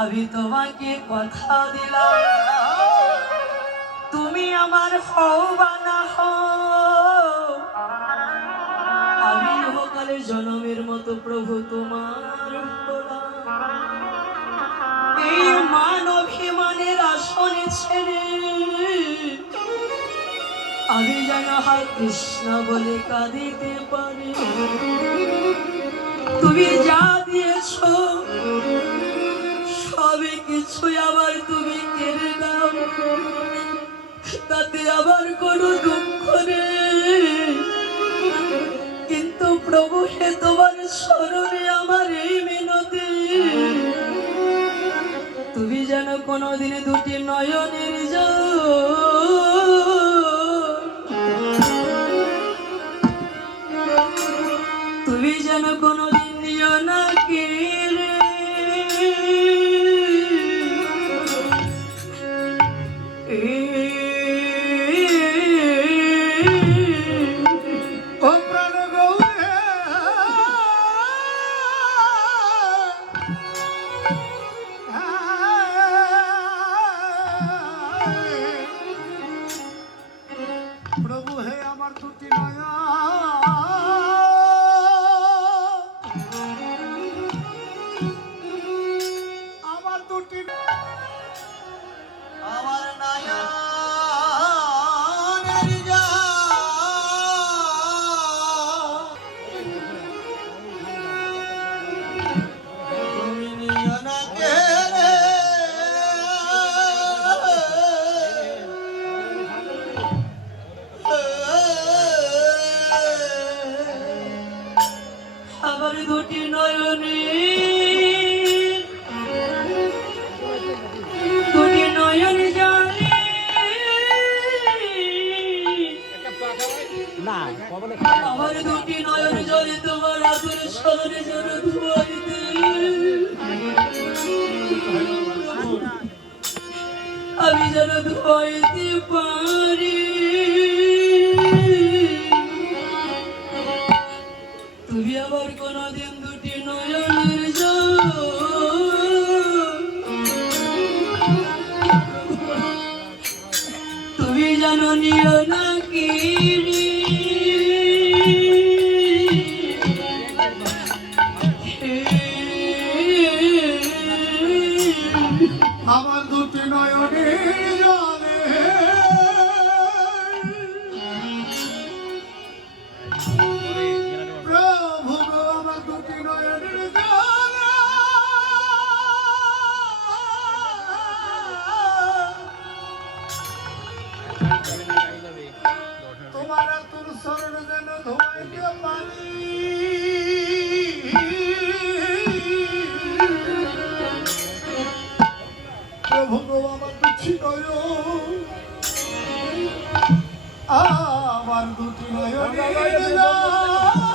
আমি তোমাকে কথা দিলাম, তুমি আমার হও বা না হও, আমি ইহকালে জনমের মতো প্রভু তোমার হলাম। এই মান অভিমানের আসনে ছেড়ে আমি যেন হা কৃষ্ণ বলে কাঁদিতে পারি। তুমি যা দিয়েছ সবে কিছুই আবার তুমি কেড়ে নাও, তাতে আবার কোনো দুঃখ নেই। কিন্তু প্রভু হে, তোমার স্মরণে আমার এই মিনতি, তুমি যেন কোনোদিন দুটি নয়নের তুমি যেন কোনোদিন নিও না কেড়ে। প্রভু হে আমার দুটি নয়ন, আমার দুটি আমার নয়নের তুমি নিও না কেড়ে। আমার দুটি নয়নে দুটি নয়ন জানি আমার দুটি নয়ন জলে তোমার আদর স্মরণে যেন ধোয়াইতে, আমি যেন ধোয়াইতে পারি। তুমি আবার কোনদিন দুটি নয়নের তুমি জানো নিও না কিরি। আমার দুটি নয়নে জলে প্রভু গো, আমার দুটি নয়নের জলে তোমার তোর শরণ যেন ধোয়াইতে পারি। প্রভু গো, আমার দুটি নয়ন, আমার দুটি নয়নের জলে